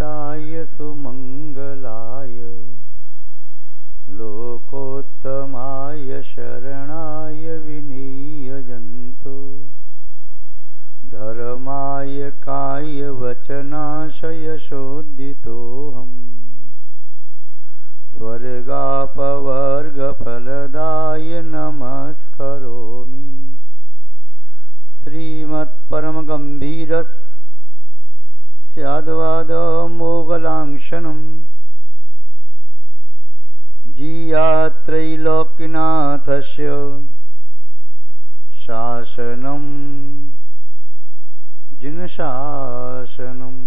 हिताय सुमंगलाय लोकोत्तमाय शरणाय विनीयजन्तु धर्माय काय वचनाशय शोधितोऽहम् स्वर्गापवर्गफलदाय नमस्करोमि श्रीमत्परमगम्भीरस्याद्वादमोगलाङ्क्षणम् जीयात्रैलोक्यनाथस्य शासनं जिनशासनम्।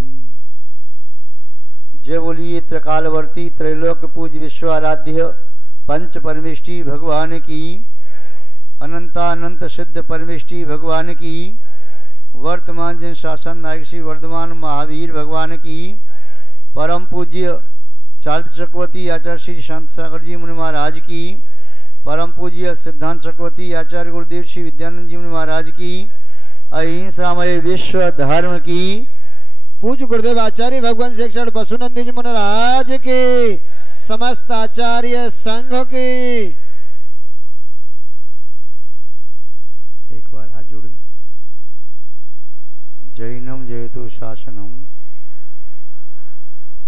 जय बोलिए त्रिकालवर्ती त्रैलोक्य पूज्य विश्वाराध्य पंच परमेष्टि भगवान की, अनंतानंत सिद्ध परमेष्टि भगवान की, वर्तमान जन शासन नायक श्री वर्धमान महावीर भगवान की, परम पूज्य चालित चक्रवर्ती आचार्य श्री शांत सागर जी मुनि महाराज की, परम पूज्य सिद्धांत चक्रवर्ती आचार्य गुरुदेव श्री विद्यानंद जी मुनि महाराज की, अहिंसामय विश्व धर्म की, पूज्य गुरुदेव आचार्य भगवान शिक्षण बसुनंदी जी महाराज के, समस्त आचार्य संघ की। एक बार हाथ जोड़े। जैनम जयतु शासनम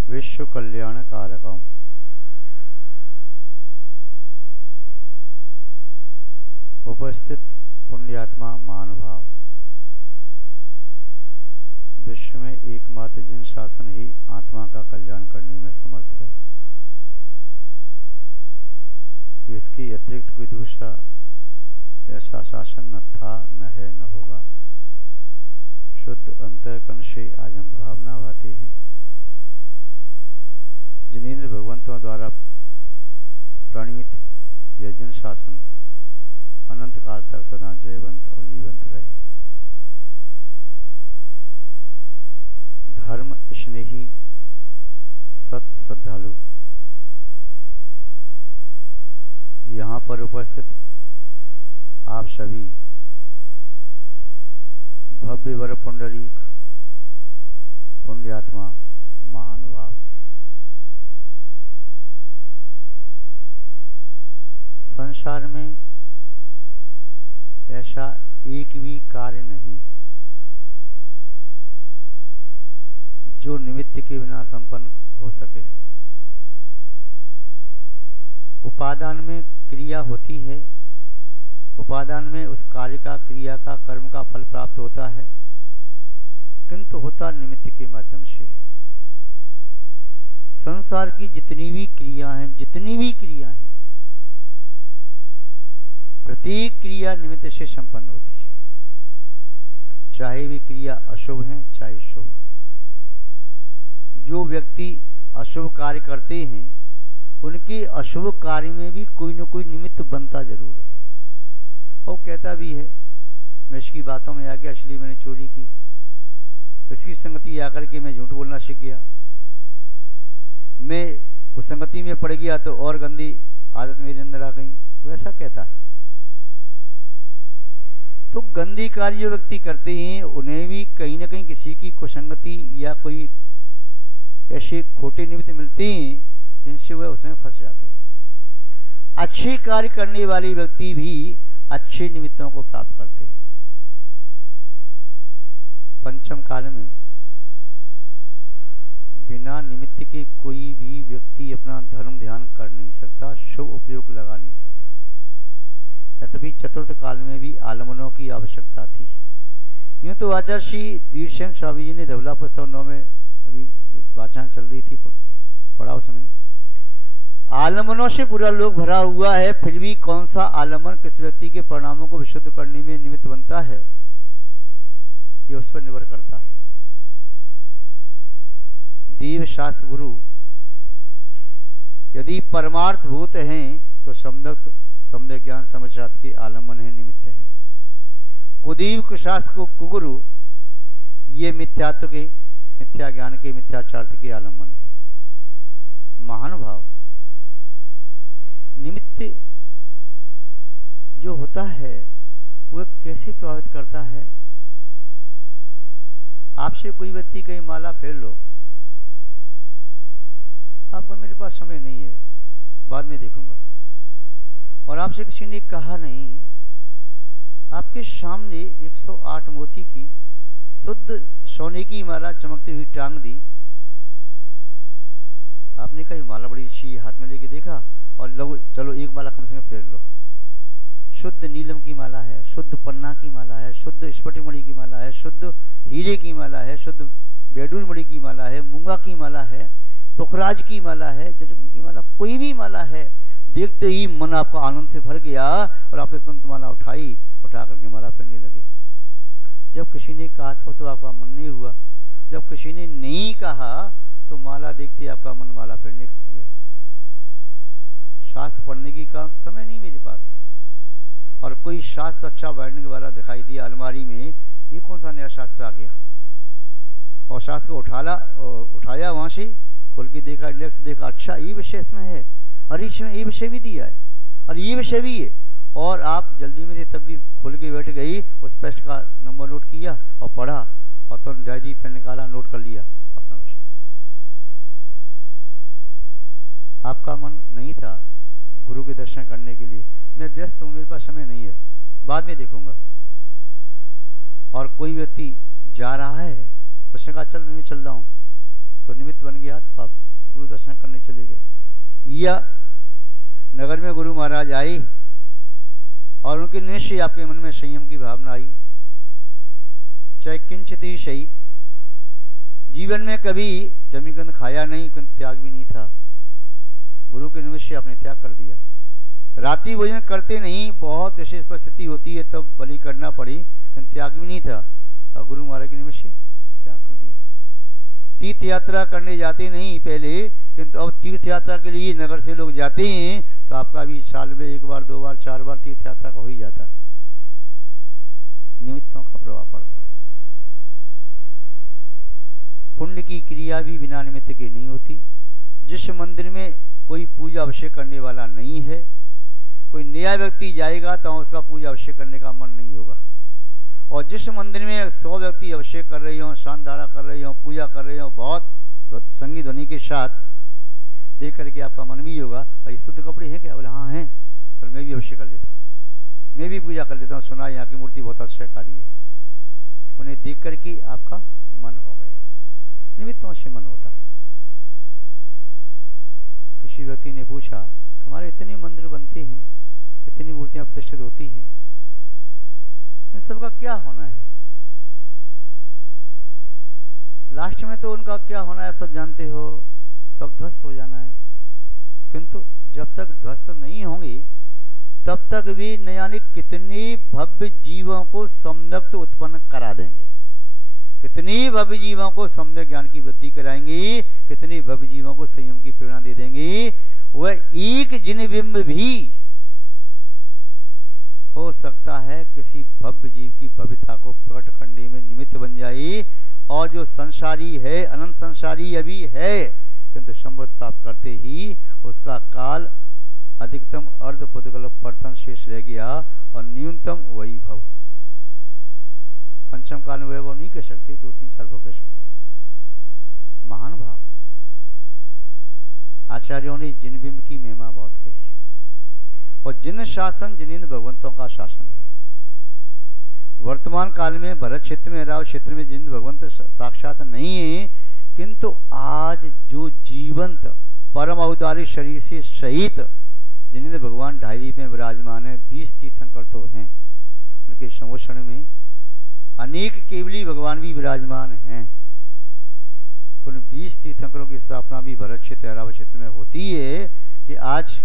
विश्व कल्याण कारकम। उपस्थित पुण्यात्मा महानुभाव, विश्व में एकमात्र जिन शासन ही आत्मा का कल्याण करने में समर्थ है, इसके अतिरिक्त कोई दूसरा ऐसा शासन न था, न है, न होगा। शुद्ध अंतःकरण से आज हम भावना भाते हैं। जिनेंद्र भगवंतों द्वारा प्रणीत यह जिन शासन अनंत काल तक सदा जयवंत और जीवंत रहे। धर्म स्नेही सत श्रद्धालु यहाँ पर उपस्थित आप सभी भव्य वर पुंडरीक पुण्यात्मा महानुभाव, संसार में ऐसा एक भी कार्य नहीं जो निमित्त के बिना संपन्न हो सके। उपादान में क्रिया होती है, उपादान में उस कार्य का, क्रिया का, कर्म का फल प्राप्त होता है, किंतु होता निमित्त के माध्यम से है। संसार की जितनी भी क्रिया हैं, प्रत्येक क्रिया निमित्त से संपन्न होती है, चाहे भी क्रिया अशुभ है चाहे शुभ। जो व्यक्ति अशुभ कार्य करते हैं उनके अशुभ कार्य में भी कोई न कोई निमित्त बनता जरूर है। और कहता भी है, मैं इसकी बातों में आ गया इसलिए मैंने चोरी की, इसकी संगति आकर के मैं झूठ बोलना सीख गया, मैं कुसंगति में पड़ गया तो और गंदी आदत मेरे अंदर आ गई, वो ऐसा कहता है। तो गंदी कार्य जो व्यक्ति करते हैं उन्हें भी कहीं ना कहीं किसी की कुसंगति या कोई ऐसे खोटे निमित्त मिलते हैं जिनसे वह उसमें फंस जाते हैं। अच्छे कार्य करने वाले व्यक्ति भी अच्छे निमित्तों को प्राप्त करते हैं। पंचम काल में बिना निमित्त के कोई भी व्यक्ति अपना धर्म ध्यान कर नहीं सकता, शुभ उपयोग लगा नहीं सकता। यद्यपि चतुर्थ काल में भी आलमनों की आवश्यकता थी। यूं तो आचार्य श्री वीरसेन स्वामी जी ने धवला पुस्तक 9 में अभी वाचन चल रही थी, पढ़ा उसमें, आलमनों से पूरा लोक भरा हुआ है, फिर भी कौन सा आलमन किस व्यक्ति के परिणामों को विशुद्ध करने में निमित्त बनता है, ये उस पर निर्भर करता है। देव शास्त्र गुरु यदि परमार्थ भूत हैं तो सम्यक ज्ञान समाचार के आलमन है, निमित्त हैं। कुदीव कुशास्त्र को कुगुरु ये मिथ्यात्व के, मिथ्या ज्ञान के, मिथ्याचार्थ के आलम्बन है। महानुभाव, निमित्त जो होता है वह कैसे प्रभावित करता है। आपसे कोई व्यक्ति कहीं माला फेर लो, आपका मेरे पास समय नहीं है, बाद में देखूंगा। और आपसे किसी ने कहा नहीं, आपके सामने 108 मोती की शुद्ध सोने की माला चमकती हुई टांग दी। आपने कहा माला बड़ी अच्छी है, हाथ में लेके देखा और लो चलो एक माला कम से कम फेर लो। शुद्ध नीलम की माला है, शुद्ध पन्ना की माला है, शुद्ध स्फटिक मणि की माला है, शुद्ध हीरे की माला है, शुद्ध बेडूर मणि की माला है, मूंगा की माला है, पुखराज की माला है, जटन की माला, कोई भी माला है, देखते ही मन आपका आनंद से भर गया और आपने तुरंत माला उठाई, उठा करके माला पहनने लगे। जब किसी ने कहा था तो आपका मन नहीं हुआ, जब किसी ने नहीं कहा तो माला देखते ही आपका मन माला पहनने का हो गया। शास्त्र पढ़ने की का समय नहीं मेरे पास, और कोई शास्त्र अच्छा बैठने वाला दिखाई दिया अलमारी में, ये कौन सा नया शास्त्र आ गया, और शास्त्र को उठाया वहां से, खोल के देखा, इंडेक्स देखा, अच्छा ये विषय इसमें है, अरे इसमें ये विषय भी दिया है, और ये विषय भी है, और आप जल्दी में थे तब भी खोल के बैठ गई, उस पेस्ट का नंबर नोट किया और पढ़ा, और तो डायरी पेन निकाला, नोट कर लिया अपना विषय। आपका मन नहीं था गुरु के दर्शन करने के लिए, मैं व्यस्त हूं, मेरे पास समय नहीं है, बाद में देखूंगा। और कोई व्यक्ति जा रहा है, उसने कहा चल मैं चल रहा हूं, तो निमित्त बन गया, तो आप गुरु दर्शन करने चले गए। या नगर में गुरु महाराज आए और उनके निश्चय आपके मन में संयम की भावना आई, चाहे किंचित ही सही, जीवन में कभी जमीकंद खाया नहीं, किंतु त्याग भी नहीं था, गुरु के निमित्त से आपने त्याग कर दिया। रात्रि भोजन करते नहीं, बहुत विशेष परिस्थिति होती है तब बलि करना पड़ी, किंतु त्याग भी नहीं था, और गुरु महाराज के निमित्त से त्याग कर दिया। तीर्थ यात्रा करने जाते नहीं पहले, किंतु अब तीर्थ यात्रा के लिए नगर से लोग जाते हैं, तो आपका भी साल में 1 बार 2 बार 4 बार तीर्थ यात्रा का हो ही जाता है। निमित्तों का प्रभाव पड़ता है। पुण्य की क्रिया भी बिना निमित्त के नहीं होती। जिस मंदिर में कोई पूजा अभिषेक करने वाला नहीं है, कोई नया व्यक्ति जाएगा तो उसका पूजा अभिषेक करने का मन नहीं होगा, और जिस मंदिर में 100 व्यक्ति अभिषेक कर रही हो, शानधारा कर रही हो, पूजा कर रही हो, बहुत संगीत ध्वनि के साथ, देख करके आपका मन भी होगा भाई शुद्ध कपड़े हैं क्या, बोले हाँ हैं, चल मैं भी अभिषेक कर लेता हूँ, मैं भी पूजा कर लेता हूँ, सुना यहाँ की मूर्ति बहुत आश्चर्यकारी है। उन्हें देख करके आपका मन हो गया, निमित्तों से मन होता है। किसी व्यक्ति ने पूछा हमारे इतने मंदिर बनते हैं, इतनी मूर्तियां प्रतिष्ठित होती हैं, इन सबका क्या होना है? लास्ट में तो उनका क्या होना है सब जानते हो, सब ध्वस्त हो जाना है। किंतु जब तक ध्वस्त नहीं होंगे तब तक भी न जाने कितने भव्य जीवों को सम्यक उत्पन्न करा देंगे, कितने भव्य जीवों को सम्यक ज्ञान की वृद्धि कराएंगे, कितने भव्य जीवों को संयम की प्रेरणा दे देंगे। वह एक जिन बिंब भी हो सकता है किसी भव्य जीव की भव्यता को प्रकट करने में निमित्त बन जाए, और जो संसारी है, अनंत संसारी अभी है, किंतु संबोध प्राप्त करते ही उसका काल अधिकतम अर्धपुद्गल प्रथम शेष रह गया, और न्यूनतम वही भव। पंचम काल में वैभव नहीं कह सकते, 2 3 4 भव कह सकते। महान भाव आचार्यों ने जिन बिंब की महिमा बहुत कही, और जिन शासन जिन भगवंतों का शासन है। वर्तमान काल में भरत क्षेत्र में, राव क्षेत्र में जिन भगवंत साक्षात नहीं है, किंतु आज जो जीवंत परम अवतारी शरीर से सहित जिन्हें भगवान ढाईदीप में विराजमान है, 20 तीर्थंकर तो हैं, उनके संवत्सरण में अनेक केवली भगवान भी विराजमान हैं। उन 20 तीर्थंकरों की स्थापना भी भरत क्षेत्र रावत क्षेत्र में होती है, कि आज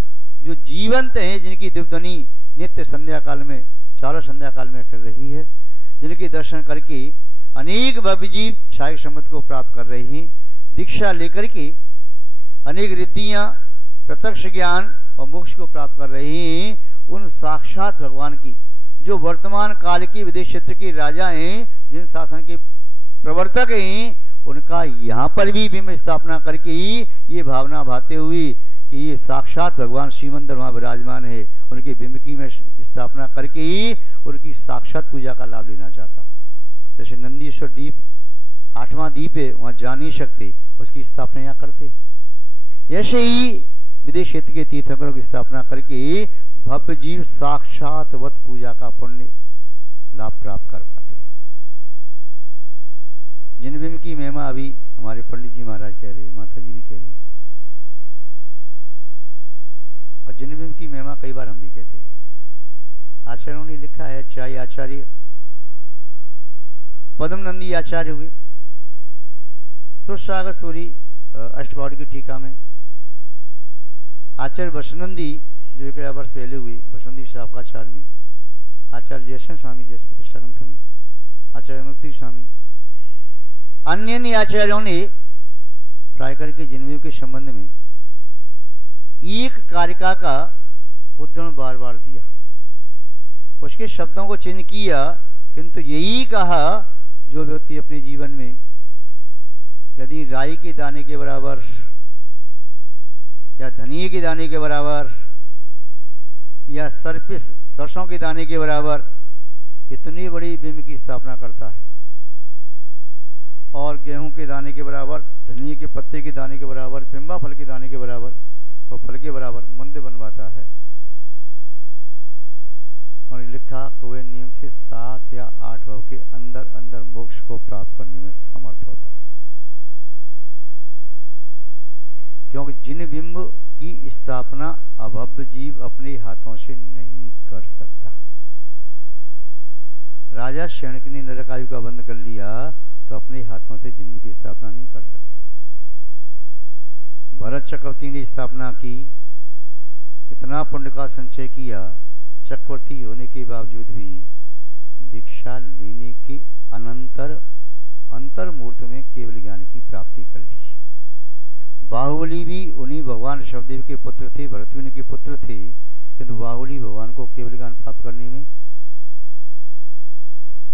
जो जीवंत हैं, जिनकी दिव्यध्वनि नित्य संध्या काल में, चारों संध्या काल में कर रही है, जिनके दर्शन करके अनेक भव्य जीव क्षायक संबंध को प्राप्त कर रहे हैं, दीक्षा लेकर के अनेक रिद्धियां, प्रत्यक्ष ज्ञान और मोक्ष को प्राप्त कर रहे हैं। उन साक्षात भगवान की जो वर्तमान काल के विदेश क्षेत्र के राजा हैं, जिन शासन के प्रवर्तक हैं, उनका यहाँ पर भी बिंब स्थापना करके ये भावना भाते हुई कि ये साक्षात भगवान श्रीमंदिर वहाँ विराजमान है, उनके बिंब की मैं स्थापना करके ही उनकी साक्षात पूजा का लाभ लेना चाहता हूँ। जैसे नंदीश्वर दीप 8वां दीप है, वहाँ जा नहीं सकते, उसकी स्थापना यहाँ करते। ऐसे ही विदेश क्षेत्र के तीर्थंकरों की स्थापना करके भव्य जीव साक्षात वत पूजा का पुण्य लाभ प्राप्त कर पाते हैं। जिनबिंब की महिमा अभी हमारे पंडित जी महाराज कह रहे हैं, माता जी भी कह रही, और जिनबिंब की महिमा कई बार हम भी कहते हैं। आचार्यों ने लिखा है, चाहे आचार्य पद्मनंदी आचार्य हुए, सुरसागर सूरी अष्टवाड़ की टीका में आचार्य वसुनंदी जो 1000 वर्ष पहले हुए, वसुनंदी शाखाचार्य में आचार्य जयसन स्वामी जैसे प्रतिष्ठा ग्रंथ में आचार्य मुक्ति स्वामी, अन्य आचार्यों ने प्राय करके जिनबिंब के संबंध में एक कारिका का उद्धरण बार बार दिया, उसके शब्दों को चेंज किया, किंतु यही कहा जो व्यक्ति अपने जीवन में यदि राई के दाने के बराबर या धनिये के दाने के बराबर या सरसों के दाने के बराबर इतनी बड़ी बिंब की स्थापना करता है और गेहूं के दाने के बराबर, धनिये के पत्ते के दाने के बराबर, बिंबा फल के दाने के बराबर और फल के बराबर मंदिर बनवाता है, और लिखा कि वह नियम से 7 या 8 भव के अंदर अंदर मोक्ष को प्राप्त करने में समर्थ होता है। क्योंकि जिन बिंब की स्थापना अभव्य जीव अपने हाथों से नहीं कर सकता। राजा शैणक ने नरकायु का बंद कर लिया तो अपने हाथों से जिनबिंब की स्थापना नहीं कर सके। भरत चक्रवर्ती ने स्थापना की, इतना पुण्य का संचय किया, चक्रवर्ती होने के बावजूद भी दीक्षा लेने के अंतर मुहूर्त में केवल ज्ञान की प्राप्ति कर ली। बाहुबली भी उन्हीं भगवान ऋषभदेव के पुत्र थे, भरत भी उनके पुत्र थे, किंतु बाहुबली भगवान को केवल ज्ञान प्राप्त करने में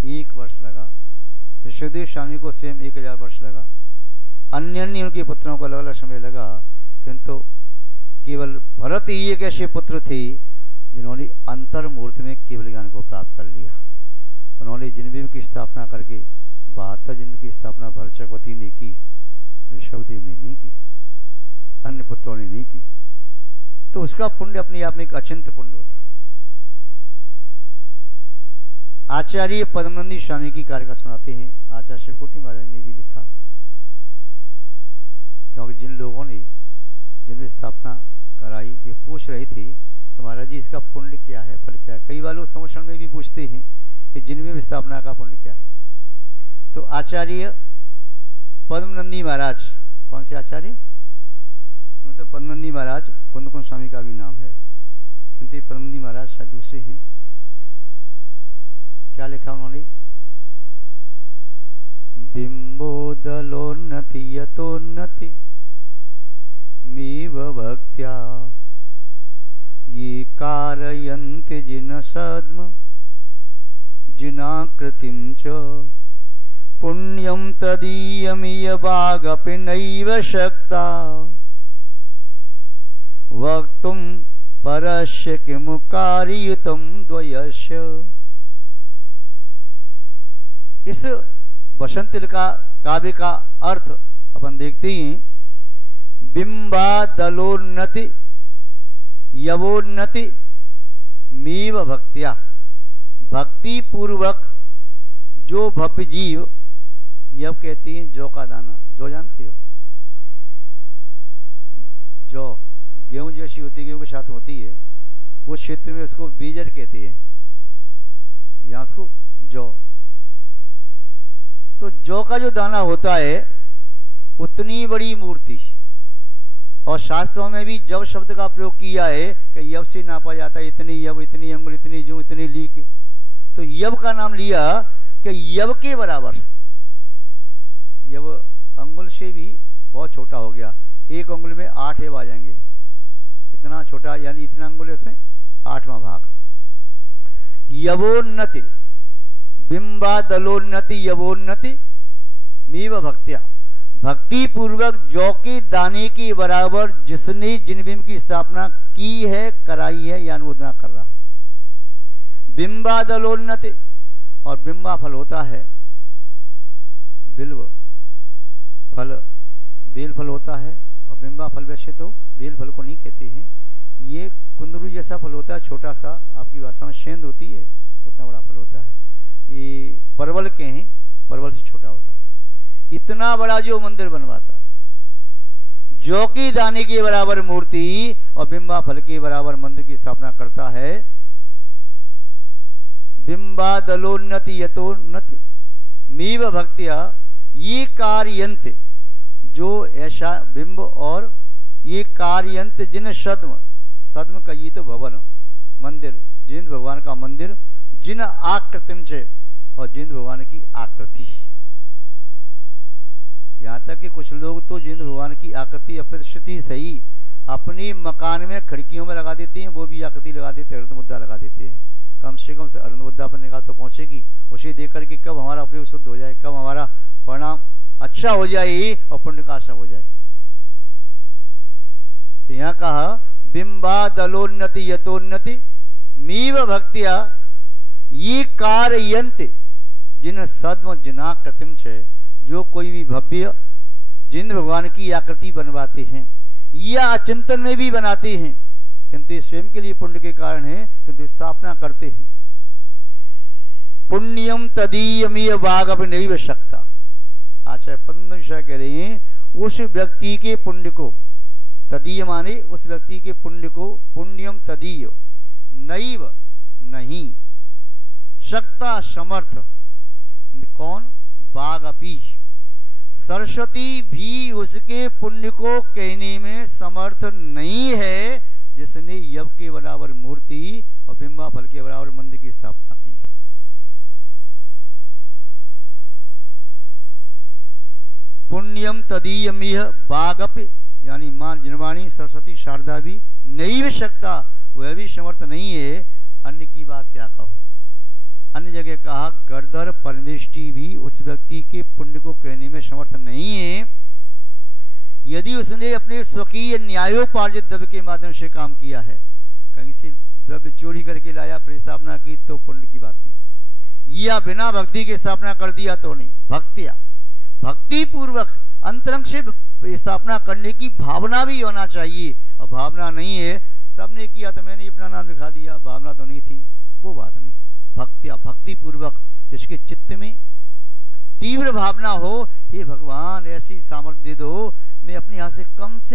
1 वर्ष लगा, ऋषभदेव स्वामी को स्वयं 1000 वर्ष लगा, अन्य उनके पुत्रों को अलग अलग समय लगा, किंतु केवल भरत ही एक ऐसे पुत्र थे जिन्होंने अंतर मुहूर्त में केवल ज्ञान को प्राप्त कर लिया। उन्होंने जिनबिंब की स्थापना करके 72 जिनबिंब की स्थापना भरत चक्रवर्ती ने की, ऋषभदेव ने नहीं की, अन्य पुत्रों ने नहीं की, तो उसका पुण्य अपने आप में एक अचिंत्य पुण्य होता है। आचार्य पद्मनंदी स्वामी की कारिका सुनाते हैं, आचार्य शिवकोटि महाराज ने भी लिखा, क्योंकि जिन लोगों ने जिनमें स्थापना कराई वे पूछ रहे थे कि महाराज जी इसका पुण्य क्या है, फल क्या है। कई बार लोग संवत्सरण में भी पूछते हैं कि जिनमें स्थापना का पुण्य क्या है। तो आचार्य पद्मनंदी महाराज, कौन से आचार्य? तो पद्मनंदी महाराज कुंद स्वामी का भी नाम है, किंतु पद्मनंदी महाराज शायद दूसरे हैं। क्या लिखा उन्होंने? बिंबोदलोन्नति यतोन्नति मेव भक्त्या ये कारयन्ति जिन सद्म जिनाकृतिं च पुण्यं तदीयमिय भागपि नैव शक्ता वक्तुं परस्य किमु कार्ययुतं द्वयस्य। इस बसंतिल का काव्य का अर्थ अपन देखते हैं, बिंबादलोन्नति यवोन्नति मीव भक्त्या, भक्ति पूर्वक जो भव्य जीव, यव कहते हैं जौ का दाना, जौ जानते हो, जौ गेहूं जैसी होती है, गेहूं के साथ होती है, उस क्षेत्र में उसको बीजर कहते हैं, यहां उसको जौ। तो जौ का जो दाना होता है उतनी बड़ी मूर्ति, और शास्त्रों में भी जव शब्द का प्रयोग किया है कि यव से नापा जाता है, इतनी यव, इतनी अंगुल, इतनी जू, इतनी लीक। तो यव का नाम लिया कि यव के बराबर, यव अंगुल से भी बहुत छोटा हो गया, 1 अंगुल में 8 यव आ जाएंगे, इतना छोटा, यानी इतना अंगुल है उसमें 8वां भाग। यवोन्नति, बिंबादलोन्नति यवोन्नति मीव भक्त्या, भक्ति पूर्वक जौ के दाने के बराबर जिसने जिनबिंब की स्थापना की है, कराई है या अनुमोदना कर रहा है। बिंबादलोन्नति, और बिंबा फल होता है बिल्व फल, बेल फल होता है, और बिंबा फल वैसे तो बेल फल को नहीं कहते हैं, ये कुंदरू जैसा फल होता है, छोटा सा, आपकी भाषा में सेंध होती है उतना बड़ा फल होता है। ये परवल के हैं, परवल से छोटा होता है। इतना बड़ा जो मंदिर बनवाता है, जौ की दाने के बराबर मूर्ति और बिंबा फल के बराबर मंदिर की स्थापना करता है। बिंबा दलोन्नति यतोन्नति मीव भक्तिया ये कार्यंत, जो ऐसा बिंब और ये कार्यंत जिन सद्म, सद्म का ये तो भवन मंदिर, जिन भगवान का मंदिर, जिन आकृतिम से, और जिन भगवान की आकृति। यहाँ तक कि कुछ लोग तो जिन भगवान की आकृति अप्रतिष्ठित सही अपनी मकान में खिड़कियों में लगा देते हैं, वो भी आकृति लगा देते हैं, अर्ध मुद्दा लगा देते हैं। कम से कम से अर्ध मुद्दा पर निगाह तो पहुंचेगी, उसे देख करके कब हमारा उपयोग शुद्ध हो जाए, कब हमारा परिणाम अच्छा हो जाए और पुण्य का आशा हो जाए। तो यहाँ कहा बिंबा दलोन्नति यतोन्नति मीव भक्तिया ये कार्यंत जिन सद्म जिना कृतिम छे, जो कोई भी भव्य जिन भगवान की आकृति बनवाते हैं या अचिंतन में भी बनाते हैं, किंतु स्वयं के लिए पुण्य के कारण है, किंतु स्थापना करते हैं। पुण्यम तदीयमीय वाग अब नहीं व सकता। आचार्य पद्मनाभ कह रहे हैं उस व्यक्ति के पुण्य को, तदीय माने उस व्यक्ति के पुण्य को, पुण्यम तदीय नैव नहीं, शक्ता समर्थ, कौन? बागपी, सरस्वती भी उसके पुण्य को कहने में समर्थ नहीं है, जिसने यव के बराबर मूर्ति और बिंबा फल के बराबर मंदिर की स्थापना की है। पुण्यम तदीयमिह बागप, यानी मां जिनवाणी सरस्वती शारदा भी नहीं भी सकता, वह भी समर्थ नहीं है। अन्य की बात क्या कहो, अन्य जगह कहा गर्दर परमेष्टि भी उस व्यक्ति के पुण्य को कहने में समर्थ नहीं है, यदि उसने अपने स्वकीय न्यायोपार्जित द्रव्य के माध्यम से काम किया है, कहीं से द्रव्य चोरी करके लाया फिर स्थापना की तो पुण्य की बात नहीं, या बिना भक्ति की स्थापना कर दिया तो नहीं। भक्तिया भक्ति पूर्वक अंतरंग से स्थापना करने की भावना भी होना चाहिए, और भावना नहीं है, सबने किया तो मैंने अपना नाम लिखा दिया, भावना तो नहीं थी, वो बात नहीं। भक्तिया भक्ति पूर्वक जिसके चित्त में तीव्र भावना हो, हे भगवान ऐसी सामर्थ्य दे दो, मैं अपने यहाँ से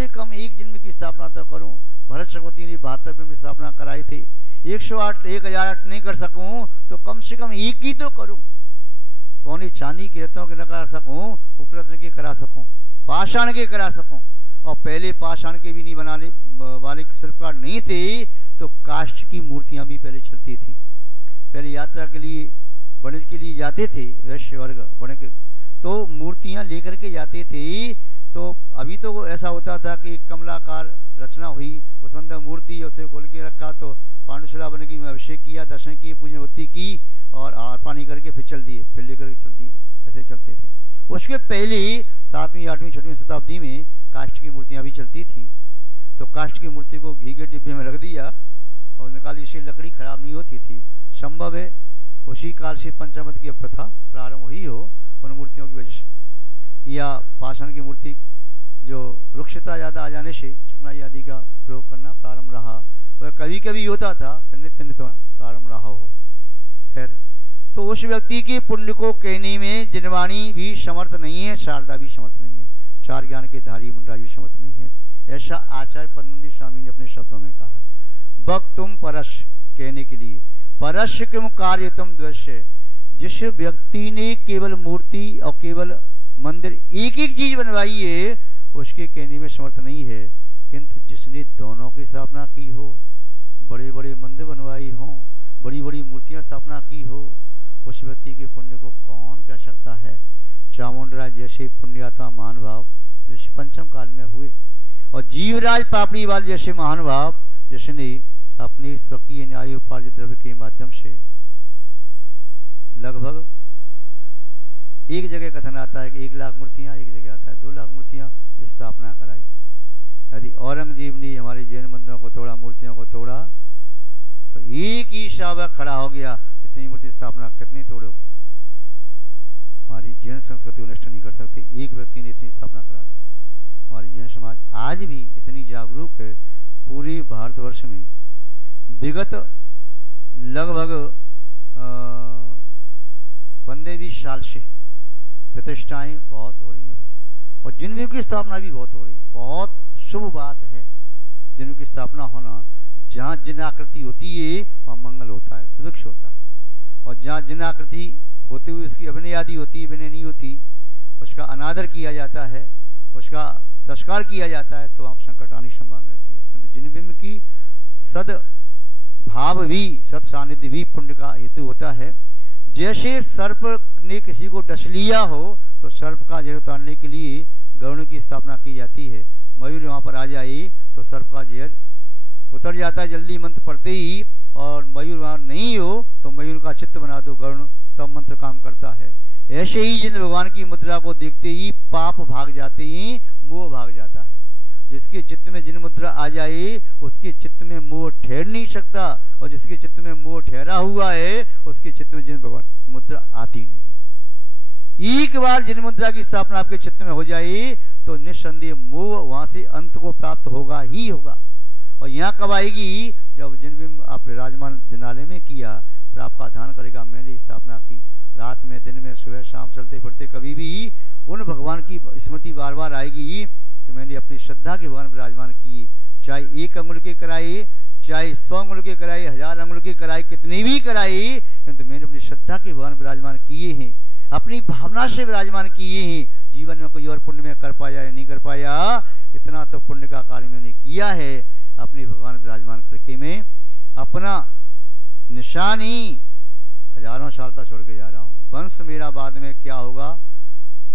कम एक जन्म की स्थापना तो करूं। भरत चक्रवर्ती ने 72 में स्थापना कराई थी, 108 1008 नहीं कर सकूं तो कम से कम एक ही तो करूं। सोने चांदी के रत्नों के न करा सकूं, उपरत्न के करा सकूं, पाषाण के करा सकूं, और पहले पाषाण के भी नहीं बनाने वाले शिल्पकार नहीं थे, तो काष्ठ की मूर्तियां भी पहले चलती थी। पहले यात्रा के लिए वणिज के लिए जाते थे वैश्य वर्ग, वणिज के तो मूर्तियां लेकर के जाते थे। तो अभी तो ऐसा होता था कि कमलाकार रचना हुई, उस अंदर मूर्ति उसे खोल के रखा, तो पांडुशिला बन गई, अभिषेक किया, दर्शन किए, पूजन भक्ति की और आरपानी करके फिर चल दिए, फिर लेकर के चल दिए, ऐसे चलते थे। उसके पहले 7वीं 8वीं 6वीं शताब्दी में काष्ठ की मूर्तियां भी चलती थीं। तो काष्ठ की मूर्ति को घी के डिब्बे में रख दिया और निकाली, इससे लकड़ी खराब नहीं होती थी। संभव है उसी काल से पंचामृत की प्रथा प्रारंभ हुई हो उन मूर्तियों की वजह से, या पाषाण की मूर्ति जो रुक्षता ज़्यादा आ जाने से चिकनाई आदि का प्रयोग करना प्रारंभ रहा, वह कभी कभी होता था, फिर नित्य नित्य प्रारंभ रहा हो। खैर, तो उस व्यक्ति के पुण्य को कहने में जिनवाणी भी समर्थ नहीं है, शारदा भी समर्थ नहीं है, चार ज्ञान के धारी मुंडा भी समर्थ नहीं है। ऐसा आचार्य पद्मनाभ स्वामी ने अपने शब्दों में कहा है। भक्त तुम परश कहने के लिए, परश किम कार्य तुम द्वश्य, जिस व्यक्ति ने केवल मूर्ति और केवल मंदिर एक एक चीज बनवाई है, उसके कहने में समर्थ नहीं है, किंतु जिसने दोनों की स्थापना की हो, बड़े बड़े मंदिर बनवाई हो, बड़ी बड़ी मूर्तियां स्थापना की हो, उस व्यक्ति के पुण्य को कौन कह सकता है। चामुंडराज जैसे पुण्यात्मा महान भाव जो पंचम काल में हुए, और जीवराज पापड़ी वाले जैसे महान भाव जिसने अपने स्वकीय न्यायोपार्जित द्रव्य के माध्यम से लगभग एक जगह कथन आता है कि 1 लाख मूर्तियां, एक जगह आता है 2 लाख मूर्तियां स्थापना कराई। यदि औरंगजेब ने हमारे जैन मंदिरों को तोड़ा, मूर्तियों को तोड़ा, तो एक ही शावक खड़ा हो गया, इतनी मूर्ति स्थापना कितनी तोड़ो, हमारी जैन संस्कृति को नष्ट नहीं कर सकते, एक व्यक्ति ने इतनी स्थापना करा दी। हमारी जैन समाज आज भी इतनी जागरूक है, पूरे भारतवर्ष में विगत लगभग 15-20 साल से प्रतिष्ठाएं बहुत हो रही हैं अभी, और जिनवी की स्थापना भी बहुत हो रही। बहुत शुभ बात है जिनवी की स्थापना होना। जहाँ जिन आकृति होती है वहाँ मंगल होता है, सुभिक्ष होता है, और जहाँ जिन आकृति होते हुए उसकी अभिनय आदि होती है, विनय नहीं होती, उसका अनादर किया जाता है, उसका तिरस्कार किया जाता है, तो आप संकट आने की संभावना रहती है। किंतु जिन बिंब की सद भाव भी, सत सानिध्य भी पुण्य का हेतु होता है। जैसे सर्प ने किसी को डस लिया हो तो सर्प का जहर उतारने के लिए गरुड़ की स्थापना की जाती है। मयूर वहाँ पर आ जाए तो सर्प का जहर उतर जाता है जल्दी मंत्र पढ़ते ही, और मयूर वहाँ नहीं हो तो मयूर का चित्त बना दो गरुड़, तब मंत्र काम करता है। ऐसे ही जिन भगवान की मुद्रा को देखते ही पाप भाग जाते ही मोह भाग जाता है। जिसके चित्त में जिन मुद्रा आ जाए उसके चित्त में मोह ठहर नहीं सकता, और जिसके चित्त में मोह ठहरा हुआ है उसके चित्त में जिन भगवान की मुद्रा आती नहीं। एक बार जिन मुद्रा की स्थापना आपके चित्त में हो जाए तो निस्संदेह मोह वहां से अंत को प्राप्त होगा ही होगा। और यहाँ कब आएगी? जब जिन बिंब आप विराजमान जिनालय में किया, फिर आपका ध्यान करेगा मैंने स्थापना की, रात में दिन में सुबह शाम चलते फिरते कभी भी उन भगवान की स्मृति बार बार आएगी कि मैंने अपनी श्रद्धा के भगवान विराजमान किए, चाहे 1 अंगुल के कराए, चाहे 100 अंगुल के कराए, 1000 अंगुल के कराए, कितने भी कराए, किंतु मैंने अपनी श्रद्धा के भगवान विराजमान किए हैं, अपनी भावना से विराजमान किए हैं। जीवन में कोई और पुण्य में कर पाया या नहीं कर पाया, इतना तो पुण्य का कार्य मैंने किया है अपने भगवान विराजमान करके। मैं अपना निशानी हजारों साल तक छोड़ के जा रहा हूँ। वंश मेरा बाद में क्या होगा,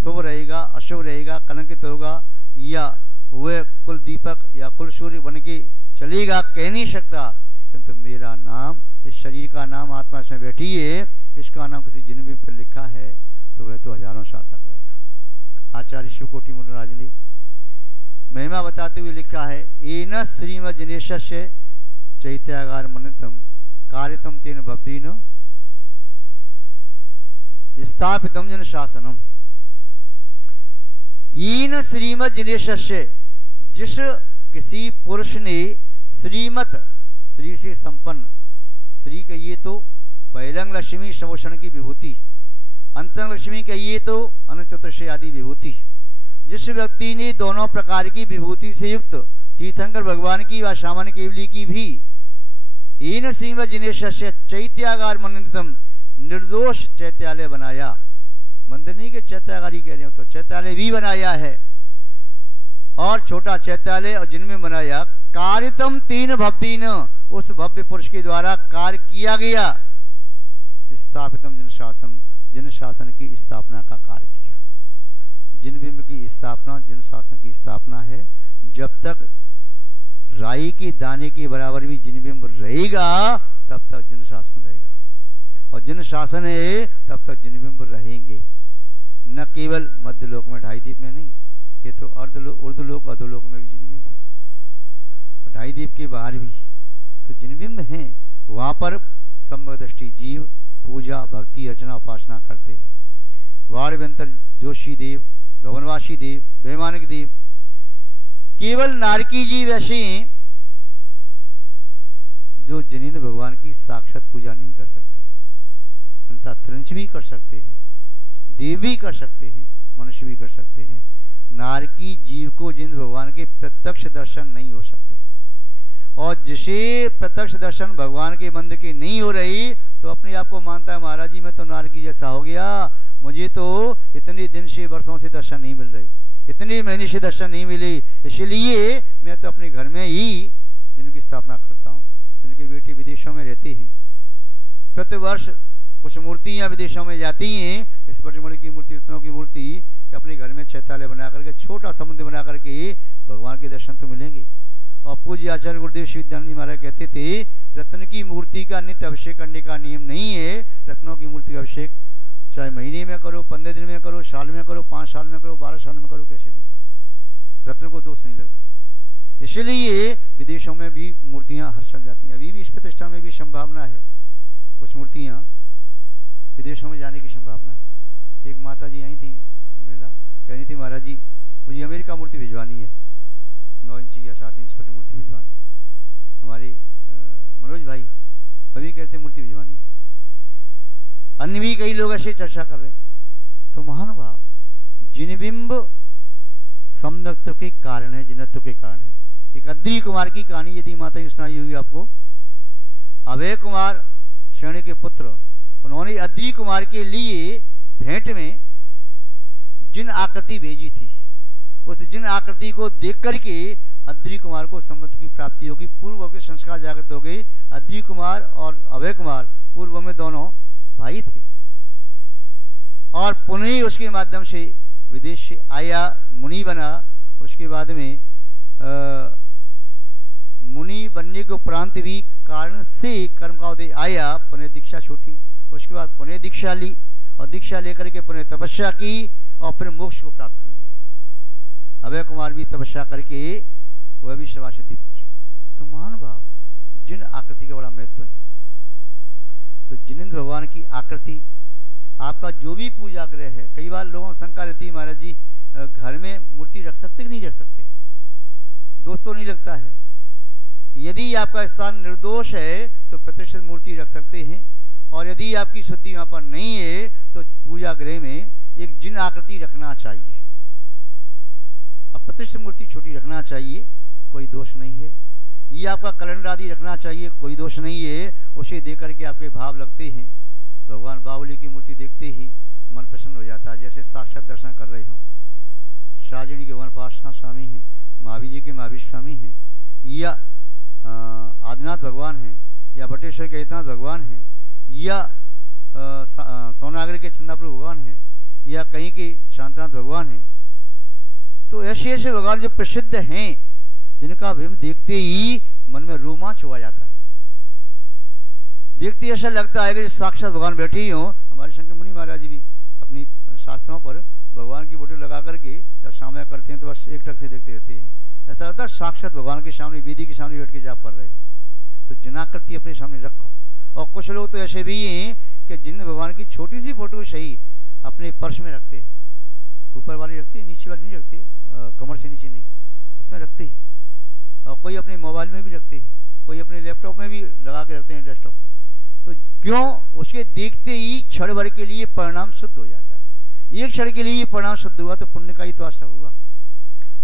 शुभ रहेगा अशुभ रहेगा, कलंकित होगा, या वह कुल दीपक या कुल सूर्य बन के चलेगा, कह नहीं सकता। किंतु मेरा नाम, इस शरीर का नाम आत्मा इसमें बैठी है, इसका नाम किसी जिन पर लिखा है तो वह तो हजारों साल तक रहेगा। आचार्य शिवकोटि मुनिराज ने महिमा बताते हुए लिखा है, एन श्रीमद जिनेशस्य चैत्यागार मनितम कार्यतम तेन भव्येन स्थापितम जन शासनम। ईन श्रीमद जिनेशस्य, जिस किसी पुरुष ने श्रीमत, श्री से संपन्न, श्री कहिए तो बहिरंग लक्ष्मी शवोषण की विभूति, अंतरंग लक्ष्मी कहिए तो अनचतुर्षय आदि विभूति, जिस व्यक्ति ने दोनों प्रकार की विभूति से युक्त तीर्थंकर भगवान की व सामान्य केवली की भी इन श्रीमद जिनेशस्य चैत्यागार मंदिरम, निर्दोष चैत्यालय बनाया। मंदिर नहीं के चैत्यागार ही कह रहे हो, तो चैत्यालय भी बनाया है, और छोटा चैत्यालय और जिनमें बनाया कार्यतम तीन भव्येन, उस भव्य पुरुष के द्वारा कार्य किया गया। स्थापितम जन शासन, जन शासन की स्थापना का कार्य किया। जिन बिंब की स्थापना जन शासन की स्थापना है। जब तक राई के दाने के बराबर भी जिन बिंब रहेगा तब तक जन शासन रहेगा, और जन शासन है तब तक जिन बिंब रहेंगे। न केवल मध्यलोक में 2.5 दीप में नहीं, ये तो उर्दलोक अधोलोक में भी जिन बिंब, और 2.5 दीप के बाहर भी तो जिन बिंब हैं। वहां पर समदृष्टि जीव पूजा भक्ति अर्चना उपासना करते हैं। वाणव्यंतर जोशी देव, भवनवासी देव, वैमानिक देव, केवल नारकी जीव ऐसे जो जिनेंद्र भगवान की साक्षात पूजा नहीं कर सकते, अन्यथा त्रिंच भी कर सकते हैं, देव भी कर सकते हैं, मनुष्य भी कर सकते हैं। नारकी जीव को जिनेंद्र भगवान के प्रत्यक्ष दर्शन नहीं हो सकते, और जिसे प्रत्यक्ष दर्शन भगवान के मंदिर के नहीं हो रही तो अपने आप को मानता है महाराज जी मैं तो नारकी जैसा हो गया, मुझे तो इतने दिन से वर्षों से दर्शन नहीं मिल रही, इतने महीने से दर्शन नहीं मिली, इसलिए मैं तो अपने घर में ही जिनकी स्थापना करता हूँ। जिनकी बेटी विदेशों में रहती हैं, प्रतिवर्ष कुछ मूर्तियाँ विदेशों में जाती हैं, इस पटिमणि की मूर्ति, रत्नों की मूर्ति, कि अपने घर में चैत्यालय बना करके, छोटा समुद्र बना करके भगवान के दर्शन तो मिलेंगे। और पूज्य आचार्य गुरुदेव शिवदानंद जी महाराज कहते थे, रत्न की मूर्ति का नित्य अभिषेक करने का नियम नहीं है, रत्नों की मूर्ति का अभिषेक चाहे महीने में करो, 15 दिन में करो, साल में करो, 5 साल में करो, 12 साल में करो, कैसे भी करो, रत्न को दोष नहीं लगता। इसलिए विदेशों में भी मूर्तियां हर साल जाती हैं। अभी भी इस प्रतिष्ठा में भी संभावना है, कुछ मूर्तियां विदेशों में जाने की संभावना है। एक माता जी आई थी, महिला कह रही थी महाराज जी मुझे अमेरिका मूर्ति भिजवानी है, 9 इंची या 7 इंच पर मूर्ति भिजवानी है। हमारे मनोज भाई अभी कहते मूर्ति भिजवानी है। अन्य भी कई लोग ऐसे चर्चा कर रहे। तो महानुभाव, जिनबिंब समत्व के कारण है, जिनत्व के कारण है। एक अद्री कुमार की कहानी यदि माता जी सुनाई हुई आपको। अभय कुमार श्रेणी के पुत्र, उन्होंने अद्री कुमार के लिए भेंट में जिन आकृति भेजी थी। उस जिन आकृति को देख करके अद्री कुमार को समत्व की प्राप्ति होगी, पूर्व के संस्कार जागृत हो गए। अद्री कुमार और अभय कुमार पूर्व में दोनों भाई थे और पुनः उसके माध्यम से विदेश से आया, मुनि बना। उसके बाद में मुनि बनने के उपरांत भी कारण से कर्म का उदय आया, पुनः दीक्षा छूटी। उसके बाद पुनः दीक्षा ली और दीक्षा लेकर के पुनः तपस्या की और फिर मोक्ष को प्राप्त कर लिया। अभय कुमार भी तपस्या करके वह भी सभा सिद्धि पहुंचे। तो महानुभाव, जिन आकृति का बड़ा महत्व है। तो जिनेंद्र भगवान की आकृति, आपका जो भी पूजा ग्रह है, कई बार लोगों से शंका रहती है महाराज जी घर में मूर्ति रख सकते कि नहीं रख सकते। दोस्तों नहीं लगता है। यदि आपका स्थान निर्दोष है तो प्रतिष्ठित मूर्ति रख सकते हैं, और यदि आपकी शुद्धि वहां पर नहीं है तो पूजा गृह में एक जिन आकृति रखना चाहिए। अब प्रतिष्ठित मूर्ति छोटी रखना चाहिए, कोई दोष नहीं है। ये आपका कैलेंडर आदि रखना चाहिए, कोई दोष नहीं है। उसे देख करके आपके भाव लगते हैं। भगवान बाहुली की मूर्ति देखते ही मन प्रसन्न हो जाता है, जैसे साक्षात दर्शन कर रहे हो। शाहजनी के वनपासना स्वामी हैं, महावीर जी के महावीर स्वामी हैं, या आदिनाथ भगवान हैं, या बटेश्वर के एकनाथ भगवान हैं, या सोनागर के चंदापुर भगवान हैं, या कहीं के शांतनाथ भगवान हैं। तो ऐसे ऐसे भगवान जो प्रसिद्ध हैं, जिनका बिंब देखते ही मन में रोमांच हो जाता है। देखते ऐसा लगता है कि साक्षात भगवान बैठे ही हों। हमारे शंकर मुनि महाराज जी भी अपनी शास्त्रों पर भगवान की फोटो लगा करके जब सामया करते हैं तो बस एक टक से देखते रहते हैं। ऐसा लगता है साक्षात भगवान के सामने, वेदी के सामने बैठ के जाप कर रहे हो। तो जिनाकृति अपने सामने रखो। और कुछ लोग तो ऐसे भी हैं कि जिन भगवान की छोटी सी फोटो सही अपने पर्स में रखते हैं। ऊपर वाली रखते हैं, नीचे वाली नहीं रखते, कमर से नीचे नहीं, उसमें रखते हैं। और कोई अपने मोबाइल में भी रखते हैं, कोई अपने लैपटॉप में भी लगा के रखते हैं, डेस्कटॉप पर। तो क्यों? उसके देखते ही क्षण भर के लिए परिणाम शुद्ध हो जाता है। एक क्षण के लिए परिणाम शुद्ध हुआ तो पुण्य का ही तो आशा होगा।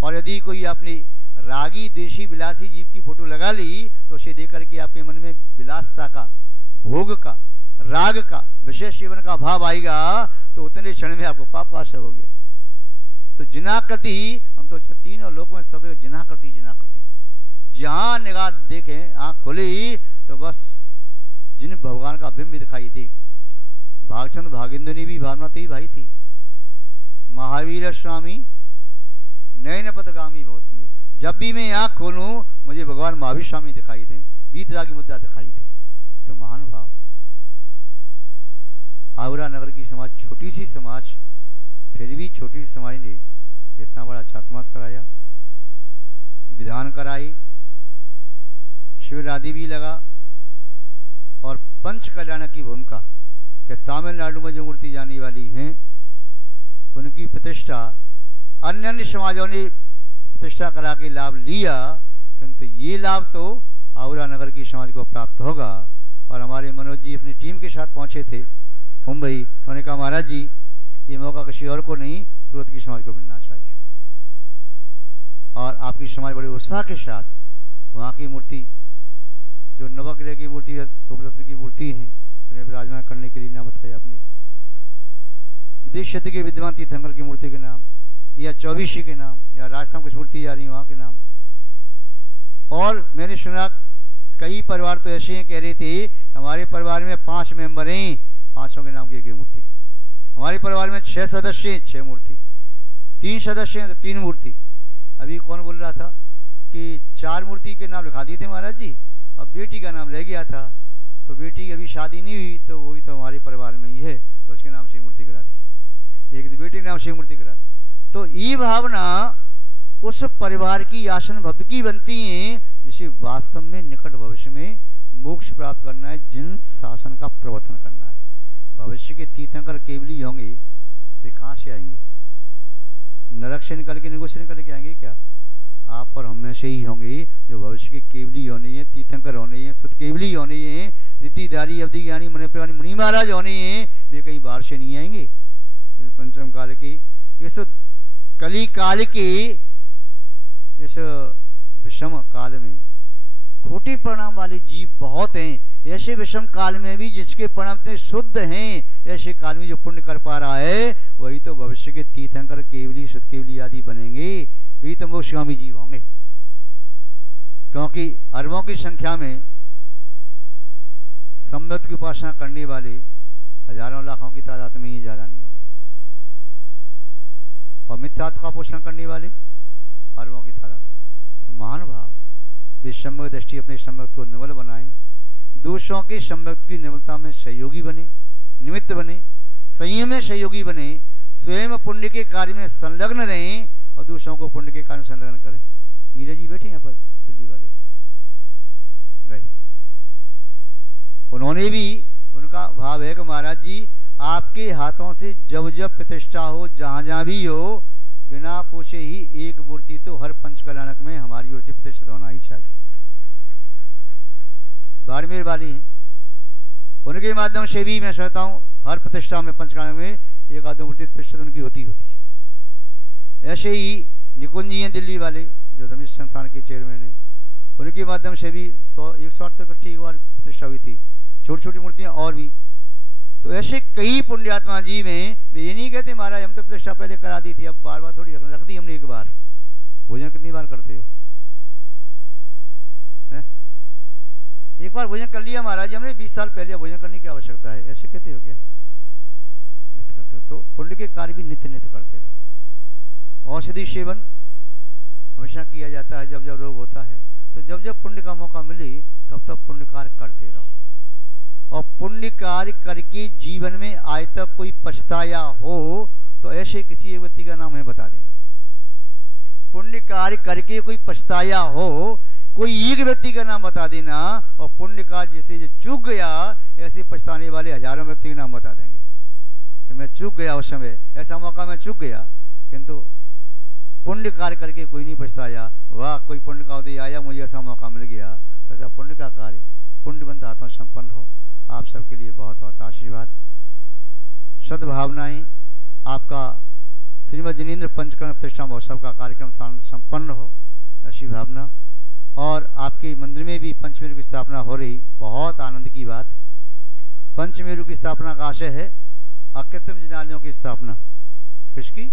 और यदि कोई आपने रागी देशी विलासी जीव की फोटो लगा ली तो उसे देख करके आपके मन में विलासता का, भोग का, राग का, विशेष जीवन का भाव आएगा तो उतने क्षण में आपको पाप का आशय हो गया। तो जिनाकृति, हम तो तीनों लोगों में सब जिनाकृति, जिनाकृति जहां निगाह देखें, आंख खुली तो बस जिन भगवान का बिंब दिखाई दे। भागचंद भागेंद्र भी भावनाती भाई थी। महावीर स्वामी नयन पथगामी बहुत में, जब भी मैं आंख खोलूं मुझे भगवान महावीर स्वामी दिखाई दें, बीतरागी मुद्दा दिखाई दे। तो महानुभाव, आगरा नगर की समाज छोटी सी समाज, फिर भी छोटी सी समाज ने इतना बड़ा चातुर्मास कराया, विधान कराई, शिविर आदि भी लगा। और पंच कल्याण की भूमिका कि तमिलनाडु में जो मूर्ति जाने वाली हैं उनकी प्रतिष्ठा अन्य अन्य समाजों ने प्रतिष्ठा करा के लाभ लिया, किंतु ये लाभ तो आगरा नगर की समाज को प्राप्त होगा। और हमारे मनोज जी अपनी टीम के साथ पहुंचे थे मुंबई। उन्होंने कहा महाराज जी ये मौका किसी और को नहीं, सूरत की समाज को मिलना चाहिए। और आपकी समाज बड़े उत्साह के साथ वहाँ की मूर्ति, जो नवग्रह की मूर्ति, उपरत्न की मूर्ति हैं, उन्हें विराजमान करने के लिए नाम बताया आपने। विदेश क्षेत्र के विद्वान तीर्थंकर की मूर्ति के नाम, या चौबीसी के नाम, या राजस्थान कुछ मूर्ति आ रही है वहाँ के नाम। और मैंने सुना कई परिवार तो ऐसे हैं कह रहे थे कि हमारे परिवार में 5 मेंबर हैं, 5 के नाम की एक मूर्ति। हमारे परिवार में 6 सदस्य हैं, 6 मूर्ति। 3 सदस्य हैं तो 3 मूर्ति। अभी कौन बोल रहा था कि 4 मूर्ति के नाम लिखा दिए थे महाराज जी, अब बेटी का नाम रह गया था। तो बेटी अभी शादी नहीं हुई तो वो भी तो हमारे परिवार में ही है, तो उसके नाम से मूर्ति करा दी। एक बेटी के नाम से मूर्ति करा दी। तो ये भावना उस परिवार की आसन भव्य की बनती है जिसे वास्तव में निकट भविष्य में मोक्ष प्राप्त करना है, जिन शासन का प्रवर्तन करना है। भविष्य के तीर्थंकर केवली होंगे, वे कहाँ से आएंगे? नरक से निकल के निगो से निकल के आएंगे क्या? आप और हम में से ही होंगे जो भविष्य के केवली होने हैं, तीर्थंकर होने हैं, सुत केवली होने हैं, रिद्धिधारी अवधि ज्ञानी मुनि महाराज होने हैं, वे कहीं बाहर से नहीं आएंगे। इस पंचम काल की, इस कली काल के इस विषम काल में खोटे परिणाम वाले जीव बहुत हैं। ऐसे विषम काल में भी जिसके परिणाम इतने शुद्ध हैं, ऐसे काल में जो पुण्य कर पा रहा है वही तो भविष्य के तीर्थंकर केवली शुद्ध केवली आदि बनेंगे, वही तो मोक्षगामी जीव होंगे। क्योंकि अरबों की संख्या में सम्यक्त की उपासना करने वाले हजारों लाखों की तादाद में ही ज्यादा नहीं होंगे, और मिथ्यात्व का पोषण करने वाले अरबों की तादाद। तो महानुभाव वे सम्यक दृष्टि अपने सम्यक्त को निर्मल बनाएं, दूसरों के सम्यक्त की निर्मलता में सहयोगी बने, निमित्त बने, संयम में सहयोगी बने, स्वयं पुण्य के कार्य में संलग्न रहें और दूसरों को पुण्य के कार्य में संलग्न करें। नीरज जी बैठे यहाँ पर, दिल्ली वाले गए, उन्होंने भी, उनका भाव है कि महाराज जी आपके हाथों से जब जब प्रतिष्ठा हो, जहां जहां भी हो, बिना पूछे ही एक मूर्ति तो हर पंचकल्याणक में हमारी ओर से प्रतिष्ठित होना ही चाहिए। बाड़मेर वाली हैं, उनके माध्यम से भी मैं समझता हूँ हर प्रतिष्ठा में पंचकल्याणक में एक आध मूर्ति प्रतिष्ठित उनकी होती है। ऐसे ही निकुंज जी हैं दिल्ली वाले, जो धर्म संस्थान के चेयरमैन हैं, उनके माध्यम से भी 100 तक इकट्ठी एक बार प्रतिष्ठा हुई थी, छोटी छोटी मूर्तियां और भी। तो ऐसे कई पुण्यात्मा जीव हैं, वे ये नहीं कहते महाराज हम तो प्रतिष्ठा पहले करा दी थी, अब बार बार थोड़ी रख दी हमने एक बार। भोजन कितनी बार करते हो? एक बार भोजन कर लिया महाराज हमने, 20 साल पहले भोजन करने की आवश्यकता है, ऐसे कहते हो क्या? नित्य करते हो। तो पुण्य के कार्य भी नित्य नित्य करते रहो। औषधि सेवन हमेशा किया जाता है जब जब रोग होता है, तो जब जब पुण्य का मौका मिले तब तब पुण्य कार्य करते रहो। और पुण्य कार्य करके जीवन में आज तक कोई पछताया हो तो ऐसे किसी एक व्यक्ति का नाम हमें बता देना। पुण्य कार्य करके कोई पछताया हो, कोई एक व्यक्ति का नाम बता देना, और पुण्य कार्य जैसे जो चूक गया ऐसे पछताने वाले हजारों व्यक्ति के नाम बता देंगे कि मैं चूक गया, उस समय ऐसा मौका मैं चूक गया, किंतु पुण्य कार्य करके कोई नहीं पछताया। वाह, कोई पुण्य का उदय आया, मुझे ऐसा मौका मिल गया। तो ऐसा पुण्य का कार्य पुण्यवंत हाथों संपन्न हो। आप सबके लिए बहुत बहुत आशीर्वाद, सद्भावनाएं। आपका श्रीमद जिनेन्द्र पंचकर्ण प्रतिष्ठा महोत्सव का कार्यक्रम संपन्न हो, ऐसी भावना। और आपके मंदिर में भी पंचमेरु की स्थापना हो रही, बहुत आनंद की बात। पंचमेरु की स्थापना का आशय है अकृत्रिम जिनालयों की स्थापना। किसकी?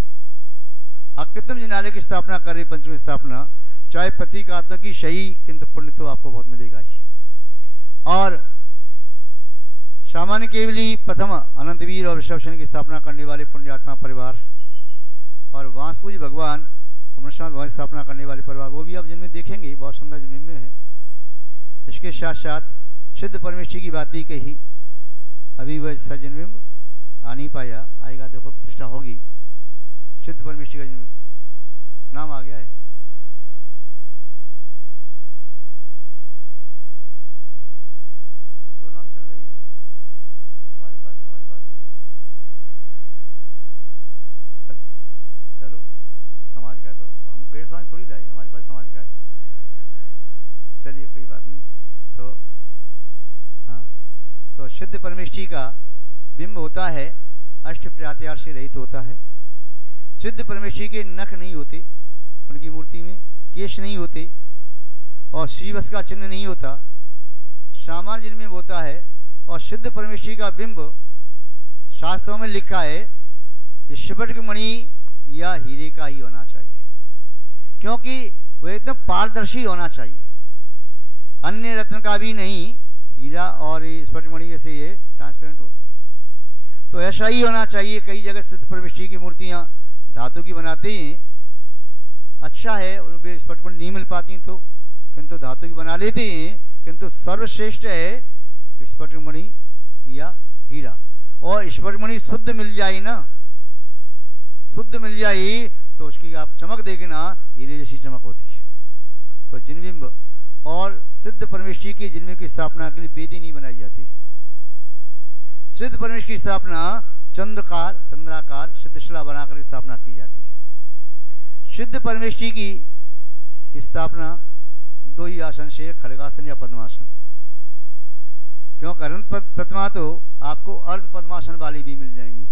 अकृत्रिम जिनालय की स्थापना कर रही पंचमी स्थापना, चाहे प्रतीकात्मक की सही, किंतु पुण्य तो आपको बहुत मिलेगा ही। और सामान्य केवली प्रथम अनंतवीर और ऋषभसेन की स्थापना करने वाले पुण्यात्मा परिवार, और वांसपूज भगवान अमरनाथ भवन स्थापना करने वाले परिवार, वो भी आप जिनमें देखेंगे बहुत सुंदर जिनमें में है। इसके साथ साथ सिद्ध परमेश्वरी की बात भी कही, अभी वह सजनबिंब आ नहीं पाया, आएगा, देखो प्रतिष्ठा होगी। सिद्ध परमेश्वरी का जन्म नाम आ गया है। वो दो नाम चल रहे हैं, हमारे पास भी है। चलो समाज का, तो हम गैर समाज थोड़ी लाए, हमारे पास समाज का है। चलिए कोई बात नहीं। तो हाँ, तो सिद्ध परमेश्वरी का बिंब होता है, अष्ट प्रत्यार से रहित होता है। सिद्ध परमेश्वरी के नख नहीं होते, उनकी मूर्ति में केश नहीं होते, और श्रीवत्स का चिन्ह नहीं होता, सामान्य जिनमें होता है। और सिद्ध परमेश्वरी का बिंब शास्त्रों में लिखा है स्फटिक मणि या हीरे का ही होना चाहिए, क्योंकि वह एकदम पारदर्शी होना चाहिए, अन्य रत्न का भी नहीं। हीरा और स्फटिक मणि जैसे ये ट्रांसपेरेंट होते हैं, तो ऐसा ही होना चाहिए। कई जगह सिद्ध परमेश्वरी की मूर्तियां धातु की बनाते हैं, अच्छा है, उन पर स्फटिक मणि नहीं मिल पाती तो, किंतु धातु की बना लेते हैं, किंतु सर्वश्रेष्ठ है स्फटिक मणि या हीरा। और स्फटिक मणि शुद्ध मिल जाए ना, शुद्ध मिल जाए तो उसकी आप चमक देखना, हीरे जैसी चमक होती है। तो जिनबिंब और सिद्ध परमेश्वरी की जिनबिंब की स्थापना के लिए वेदी नहीं बनाई जाती। सिद्ध परमेश्वरी की स्थापना चंद्राकार सिद्धशिला बनाकर स्थापना की जाती है। सिद्ध परमेष्ठी की स्थापना दो ही आसन से, खड़गासन या पद्मासन। क्योंकि अनंत प्रतिमा तो आपको अर्ध पद्मासन वाली भी मिल जाएंगी,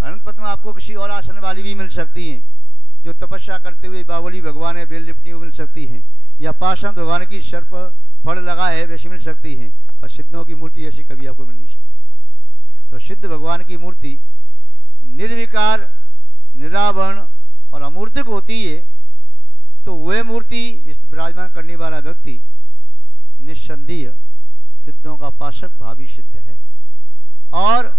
अनंत प्रतिमा आपको किसी और आसन वाली भी मिल सकती हैं, जो तपस्या करते हुए बावली भगवान है बेल लिपटी वो मिल सकती हैं, या पाषाण भगवान की सर्प फल लगा है वैसी मिल सकती हैं, पर सिद्धों की मूर्ति ऐसी कभी आपको मिल नहीं सकती। तो सिद्ध भगवान की मूर्ति निर्विकार, निरावरण और अमूर्तिक होती है। तो वह मूर्ति विराजमान करने वाला व्यक्ति निस्संदेह सिद्धों का पाशक भावी सिद्ध है। और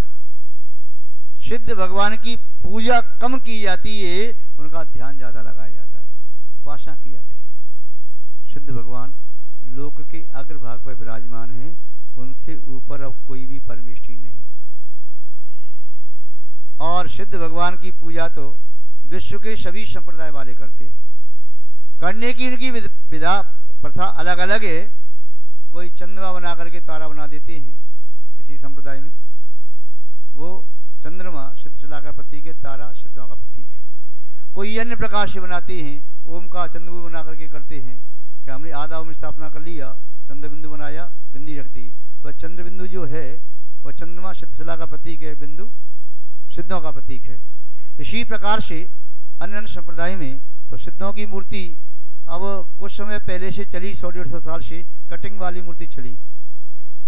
सिद्ध भगवान की पूजा कम की जाती है, उनका ध्यान ज्यादा लगाया जाता है, उपासना की जाती है। सिद्ध भगवान लोक के अग्रभाग पर विराजमान हैं, उनसे ऊपर अब कोई भी परमेष्ठी नहीं। और सिद्ध भगवान की पूजा तो विश्व के सभी संप्रदाय वाले करते हैं। करने की इनकी विधा प्रथा अलग अलग है। कोई चंद्रमा बना करके तारा बना देते हैं किसी संप्रदाय में, वो चंद्रमा सिद्ध शिला का प्रतीक है, तारा सिद्धों का प्रतीक है। कोई अन्य प्रकार से बनाते हैं, ओम का चंद्रबिंदु बना करके करते हैं कि हमने आधा ओम स्थापना कर लिया, चंद्रबिंदु बनाया, बिंदी रख दी। वह चंद्रबिंदु जो है वह चंद्रमा सिद्ध शिला का प्रतीक है, बिंदु सिद्धों का प्रतीक है। इसी प्रकार से अन्य अन्य संप्रदाय में तो सिद्धों की मूर्ति अब कुछ समय पहले से चली, 100-150 साल से कटिंग वाली मूर्ति चली।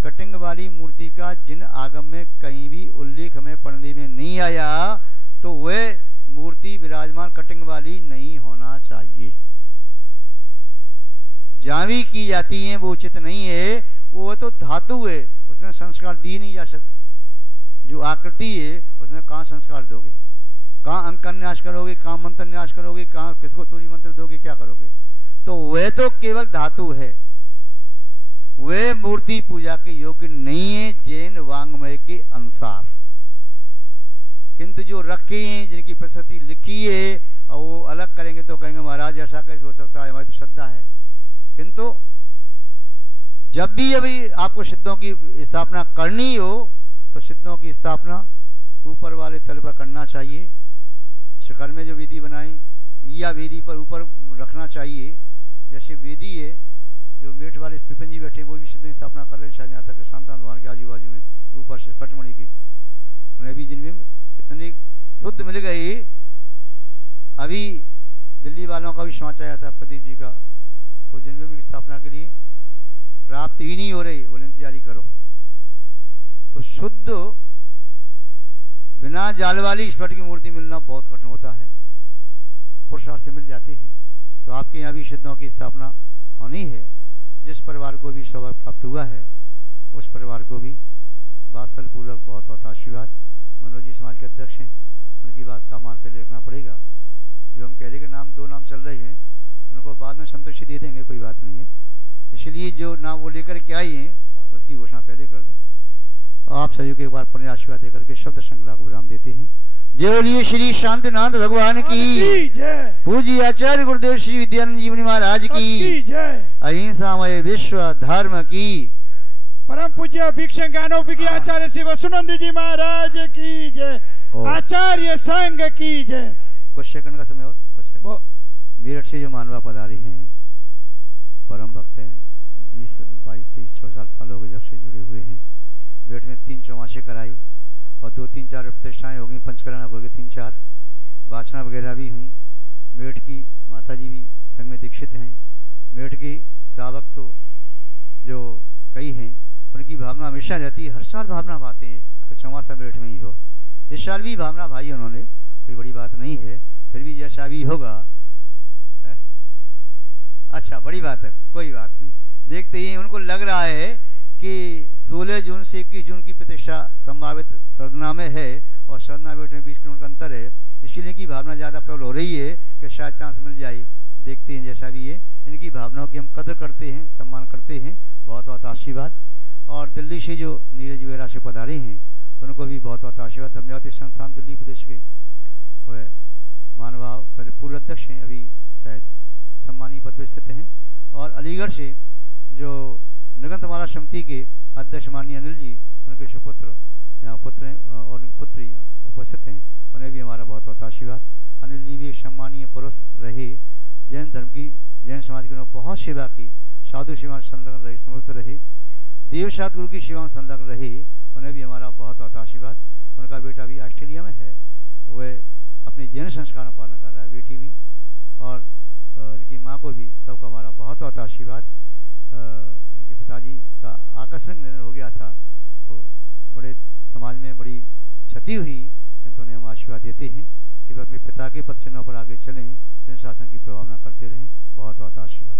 कटिंग वाली मूर्ति का जिन आगम में कहीं भी उल्लेख हमें पढ़ने में नहीं आया, तो वह मूर्ति विराजमान कटिंग वाली नहीं होना चाहिए। जहां भी की जाती है वो उचित नहीं है, वो तो धातु है, उसमें संस्कार दिए नहीं जा सकते। जो आकृति है उसमें कहाँ संस्कार दोगे, कहाँ अंक न्यास करोगे, कहाँ मंत्र न्यास करोगे, कहाँ किसको सूर्य मंत्र दोगे, क्या करोगे। तो वह तो केवल धातु है, वह मूर्ति पूजा के योग्य नहीं है जैन वांग्मय के अनुसार। किंतु जो रखे हैं, जिनकी प्रशस्ति लिखी है, और वो अलग करेंगे तो कहेंगे महाराज ऐसा कैसे हो सकता है, हमारी तो श्रद्धा है। किंतु जब भी अभी आपको सिद्धों की स्थापना करनी हो तो सिद्धों की स्थापना ऊपर वाले तल पर करना चाहिए। शिखर में जो वेदी बनाए या वेदी पर ऊपर रखना चाहिए। जैसे वेदी है, जो मेठ वाले पिपन जी बैठे वो भी सिद्धों की स्थापना कर रहे हैं, शायद यहाँ तक शांतान भगवान के आजू बाजू में ऊपर से फटमणि की, उन्हें भी जिनमें इतने शुद्ध मिल गए। अभी दिल्ली वालों का भी समाचार आया था प्रदीप जी का, तो जिनमें की स्थापना के लिए प्राप्त ही नहीं हो रही, बोले इंतजारी करो। तो शुद्ध बिना जाल वाली ईश्वर की मूर्ति मिलना बहुत कठिन होता है, पुरुषार्थ से मिल जाते हैं। तो आपके यहाँ भी सिद्धों की स्थापना होनी है। जिस परिवार को भी सौभाग्य प्राप्त हुआ है उस परिवार को भी वात्सल पूर्वक बहुत बहुत आशीर्वाद। मनोज जी समाज के अध्यक्ष हैं, उनकी बात का मान पहले रखना पड़ेगा। जो हम कह रहे कि नाम दो नाम चल रहे हैं, उनको बाद में संतुष्टि दे देंगे, कोई बात नहीं है। इसलिए जो नाम वो लेकर के आई हैं उसकी घोषणा पहले कर दो। आप सभी को एक बार पुण्य आशीर्वाद देकर के शब्द श्रृंखला को विराम देते हैं। जय बोलिए श्री शांतिनाथ भगवान की जय। पूज्य आचार्य गुरुदेव श्री विद्यानंद जी मुनि महाराज की जय। अहिंसामय विश्व धर्म की। परम पूज्य भिक्षानोपी आचार्य श्री वसुनंद जी महाराज की जय। आचार्य संघ की जय। कुछ सेकंड का समय और कुछ सेकंड। मेरठ से जो मानवा पधारे हैं, परम भक्त हैं, 20, 22, 23, 24 साल हो गए जब से जुड़े हुए हैं। मेरठ में 3 चौमासे कराई और 2-3-4 प्रतिष्ठाएं हो गई, पंचकर्मा हो गए 3-4, बाचना वगैरह भी हुई। मेरठ की माता जी भी संघ में दीक्षित हैं। मेरठ के श्रावक तो जो कई हैं, उनकी भावना हमेशा रहती है, हर साल भावना भाते हैं कि चौमासा मेरठ में ही हो। इस साल भी भावना भाई उन्होंने, कोई बड़ी बात नहीं है, फिर भी जैसा भी होगा। अच्छा, बड़ी बात है, कोई बात नहीं। देखते ही उनको लग रहा है कि 16 जून से 21 जून की प्रतिष्ठा संभावित सरदना में है और सरदना मेरठ में 20 किलोमीटर का अंतर है, इसलिए की भावना ज़्यादा प्रबल हो रही है कि शायद चांस मिल जाए। देखते हैं जैसा भी है, इनकी भावनाओं की हम कदर करते हैं, सम्मान करते हैं। बहुत बहुत आशीर्वाद। और दिल्ली से जो नीरज वेरा से पधारे हैं उनको भी बहुत बहुत आशीर्वाद। धर्मज्योति संस्थान दिल्ली प्रदेश के वह मानवा पहले पूर्व अध्यक्ष हैं, अभी शायद सम्मानीय पद पर स्थित हैं। और अलीगढ़ से जो निगंत माला समिति के अध्यक्ष माननीय अनिल जी, उनके सुपुत्र यहाँ पुत्र हैं और उनकी पुत्री यहाँ उपस्थित हैं, उन्हें भी हमारा बहुत बहुत आशीर्वाद। अनिल जी भी एक सम्मानीय पुरुष रहे, जैन धर्म की, जैन समाज की उन्होंने बहुत सेवा की, साधु सेवा में संलग्न रहे, समर्पित रहे, देवसात गुरु की सेवा में संलग्न रहे, उन्हें भी हमारा बहुत बहुत आशीर्वाद। उनका बेटा भी ऑस्ट्रेलिया में है, वह अपनी जैन संस्कार में पालन कर रहा है, बेटी भी, और इनकी माँ को भी, सबका हमारा बहुत बहुत आशीर्वाद। इनके पिताजी का आकस्मिक निधन हो गया था, तो बड़े समाज में बड़ी क्षति हुई, किंतु उन्हें हम आशीर्वाद देते हैं कि वे अपने पिता के पद चिन्हों पर आगे चलें, जन शासन की प्रभावना करते रहें। बहुत बहुत आशीर्वाद।